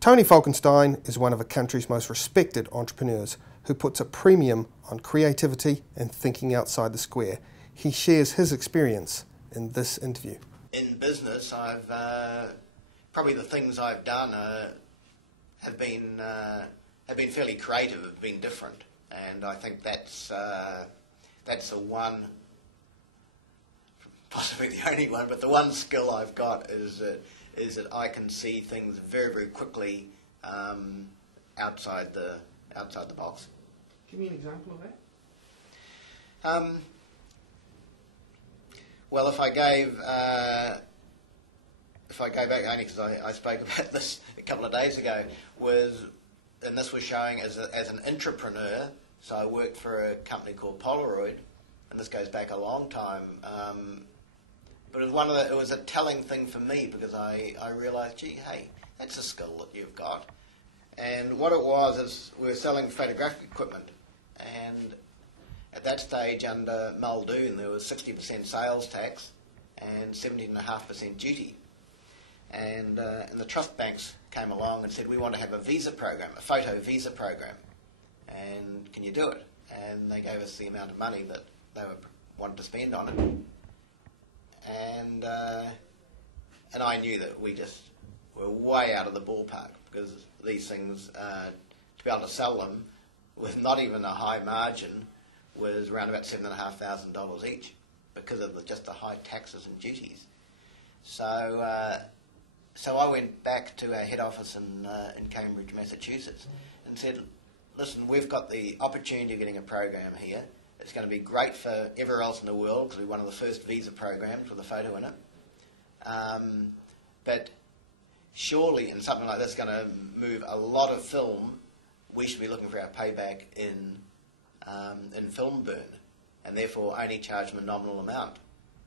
Tony Falkenstein is one of the country's most respected entrepreneurs who puts a premium on creativity and thinking outside the square. He shares his experience in this interview. In business, I've probably the things I've done have been fairly creative, have been different, and I think that's the one, possibly the only one, but the one skill I've got is that I can see things very, very quickly outside the box. Give me an example of that. Well, if I go back, only because I spoke about this a couple of days ago, and this was showing as an intrapreneur. So I worked for a company called Polaroid, and this goes back a long time. But it was a telling thing for me because I realised, gee, hey, that's a skill that you've got. And what it was is we were selling photographic equipment, and at that stage under Muldoon there was 60% sales tax and 17.5% duty. And the trust banks came along and said, we want to have a visa program, a photo visa program, and can you do it? And they gave us the amount of money that they wanted to spend on it. And I knew that we just were way out of the ballpark because these things, to be able to sell them with not even a high margin, was around about $7,500 each because of just the high taxes and duties. So I went back to our head office in Cambridge, Massachusetts, and said, listen, we've got the opportunity of getting a program here. It's going to be great for everywhere else in the world because we're one of the first visa programs with a photo in it. But surely, in something like this, going to move a lot of film, we should be looking for our payback in film burn, and therefore only charge them a nominal amount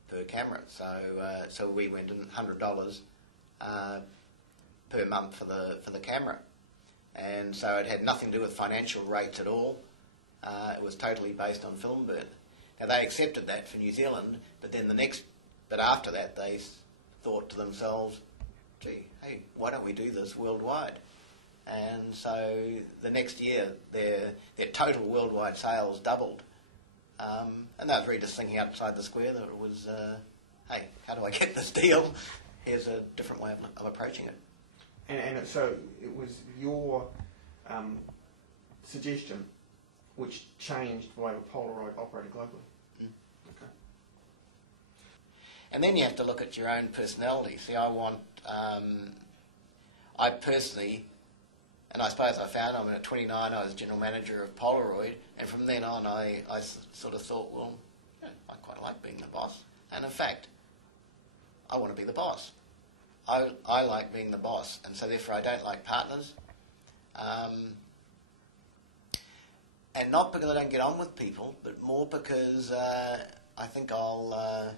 per camera. So we went in $100 per month for the camera, and so it had nothing to do with financial rates at all. It was totally based on film burn. Now they accepted that for New Zealand, but after that they thought to themselves, gee, hey, why don't we do this worldwide? And so the next year their total worldwide sales doubled. And they were really just thinking outside the square that it was, hey, how do I get this deal? Here's a different way of approaching it. And so it was your suggestion which changed the way the Polaroid operated globally. Mm. Okay. And then you have to look at your own personality. See, I personally, and I suppose I found, at 29 I was general manager of Polaroid, and from then on I sort of thought, well, yeah, I quite like being the boss. And in fact, I want to be the boss. I like being the boss, and so therefore I don't like partners. And not because I don't get on with people, but more because I think I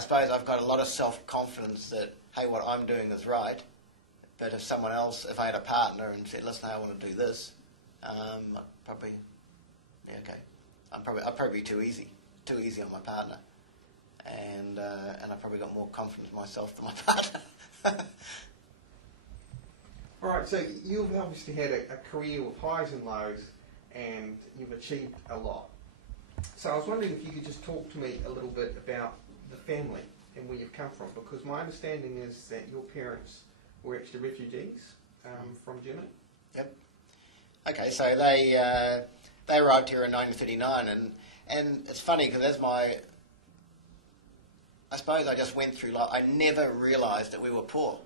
suppose I've got a lot of self-confidence that, hey, what I'm doing is right. But if someone else, if I had a partner and said, listen, I want to do this, I'd probably be too easy on my partner. And I probably got more confidence in myself than my partner. All right, so you've obviously had a career with highs and lows, and you've achieved a lot. So I was wondering if you could just talk to me a little bit about the family and where you've come from, because my understanding is that your parents were actually refugees from Germany. Yep. Okay, so they arrived here in 1939, and it's funny because I suppose I just went through life. I never realised that we were poor.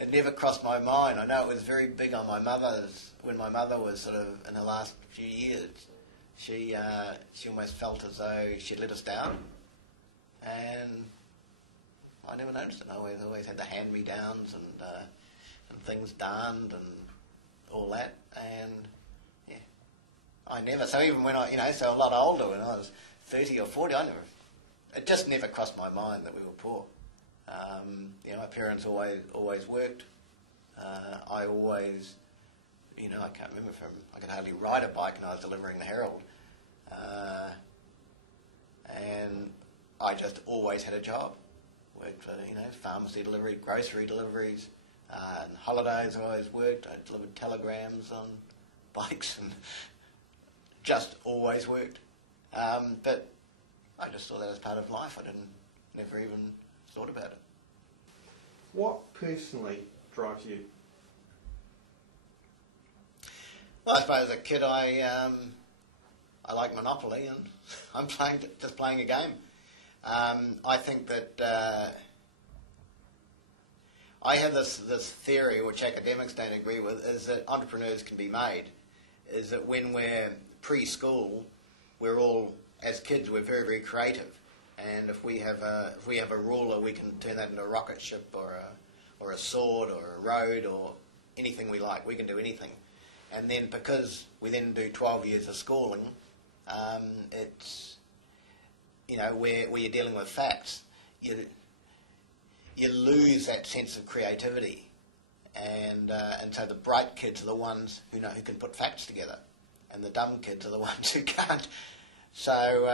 It never crossed my mind. I know it was very big on my mother's. When my mother was sort of in her last few years, she almost felt as though she let us down, and I never noticed it. I always had the hand-me-downs and things darned and all that, and yeah, I never. So even when so a lot older, when I was 30 or 40, it just never crossed my mind that we were poor. My parents always worked. I always, I can't remember I could hardly ride a bike, and I was delivering the Herald. And I just always had a job. worked for, pharmacy delivery, grocery deliveries, and holidays I always worked. I delivered telegrams on bikes and just always worked. But I just saw that as part of life. I never even thought about it. What personally drives you? Well, I suppose as a kid I like Monopoly, and I'm just playing a game. I think that I have this theory, which academics don't agree with, is that entrepreneurs can be made. Is that when we're preschool, we're all, as kids, we're very, very creative, and if we have a ruler, we can turn that into a rocket ship or a sword or a road or anything we like. We can do anything, and then because we then do 12 years of schooling, it's where you're dealing with facts, you lose that sense of creativity, and so the bright kids are the ones who can put facts together, and the dumb kids are the ones who can't. So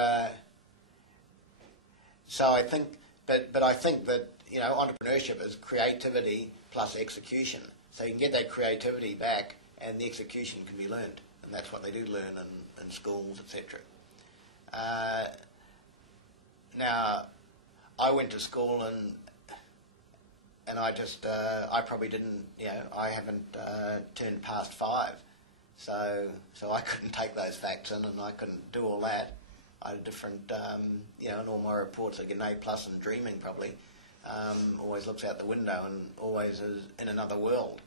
I think, but I think that entrepreneurship is creativity plus execution. So you can get that creativity back, and the execution can be learned, and that's what they do learn in schools, etc. Now, I went to school and I just I probably didn't I haven't turned past 5, so I couldn't take those facts in, and I couldn't do all that. I had a different in all my reports I get an A+ in dreaming probably. Always looks out the window and always is in another world,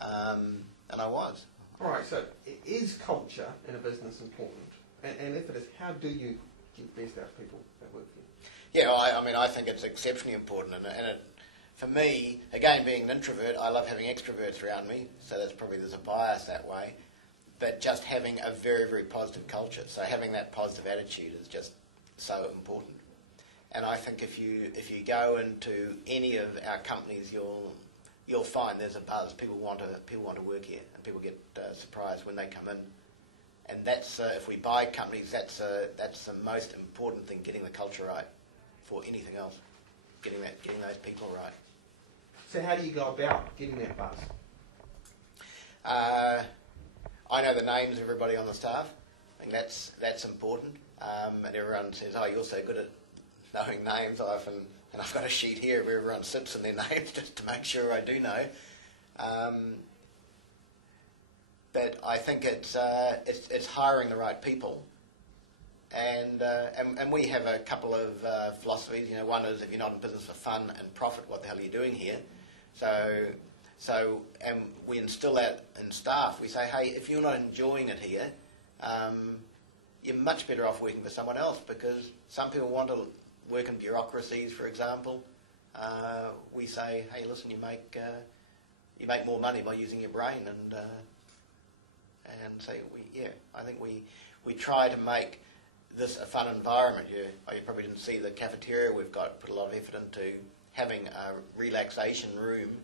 and I was. All right, so is culture in a business important? And if it is, how do you get best out of people that work for you? Yeah, I think it's exceptionally important, and for me, again, being an introvert, I love having extroverts around me, so there's a bias that way, but just having a very, very positive culture, so having that positive attitude is just so important. And I think if you go into any of our companies, you'll find there's a buzz. People want to work here, and people get surprised when they come in. And that's if we buy companies, that's the most important thing: getting the culture right for anything else. Getting those people right. So how do you go about getting that buzz? I know the names of everybody on the staff. I think that's important. And everyone says, "Oh, you're so good at knowing names." And I've got a sheet here where everyone sits in their names just to make sure I do know. But I think it's hiring the right people, and we have a couple of philosophies. One is, if you're not in business for fun and profit, what the hell are you doing here? So and we instill that in staff. We say, hey, if you're not enjoying it here, you're much better off working for someone else, because some people want to work in bureaucracies, for example. We say, hey, listen, you make more money by using your brain, and so I think we try to make this a fun environment. You probably didn't see the cafeteria we've got. Put a lot of effort into having a relaxation room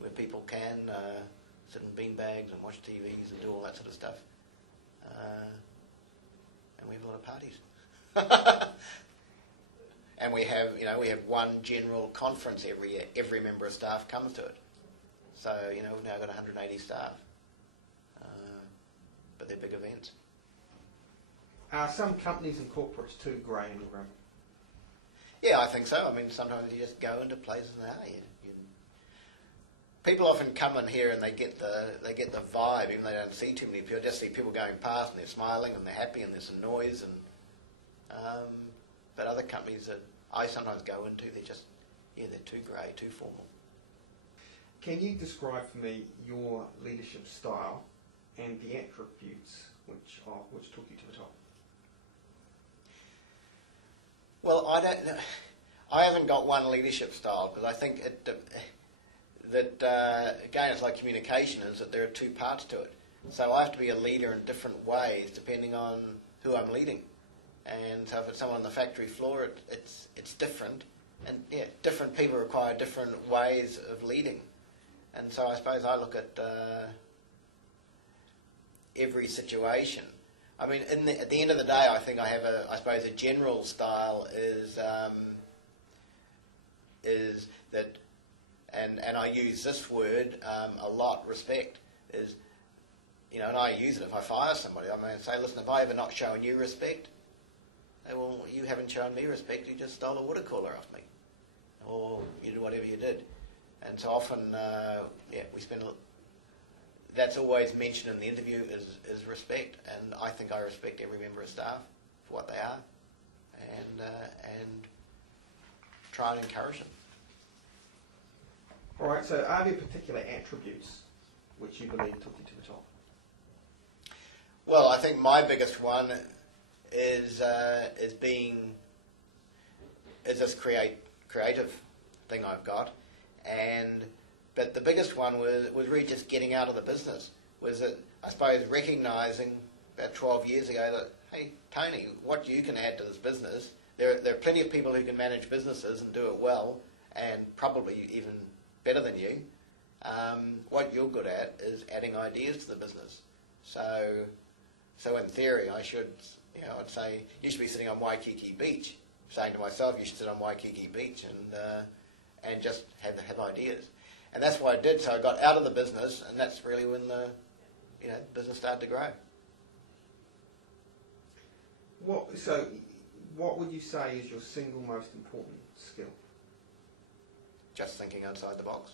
where people can sit in beanbags and watch TVs and do all that sort of stuff. And we have a lot of parties. And we have one general conference every year. Every member of staff comes to it. So we've now got 180 staff. But they're big events. Are some companies and corporates too grey in the room? Yeah, I think so. Sometimes you just go into places and people often come in here and they get the vibe, even though they don't see too many people. Just see people going past and they're smiling and they're happy and there's some noise. But other companies that I sometimes go into, they're too grey, too formal. Can you describe for me your leadership style and the attributes which took you to the top? Well, I haven't got one leadership style, because I think again, it's like communication, is that there are two parts to it. So I have to be a leader in different ways depending on who I'm leading. And so if it's someone on the factory floor, it's different. And different people require different ways of leading. And so I suppose I look at every situation. At the end of the day, I think I have a general style is that, and I use this word a lot, respect, is, and I use it if I fire somebody. I mean, say, listen, if I ever not shown you respect, well, you haven't shown me respect, you just stole a water cooler off me. Or you did whatever you did. And so often, we spend, that's always mentioned in the interview is respect, and I think I respect every member of staff for what they are, and try and encourage them. All right, so are there particular attributes which you believe took you to the top? Well, I think my biggest one is this creative thing I've got, but the biggest one was really just getting out of the business. Was it, I suppose, recognising about 12 years ago that, hey, Tony, what you can add to this business, there are plenty of people who can manage businesses and do it well, and probably even better than you. What you're good at is adding ideas to the business. So in theory, I should, I'd say, you should be sitting on Waikiki Beach, saying to myself, you should sit on Waikiki Beach and just have ideas. And that's what I did. So I got out of the business, and that's really when the business started to grow. What would you say is your single most important skill? Just thinking outside the box.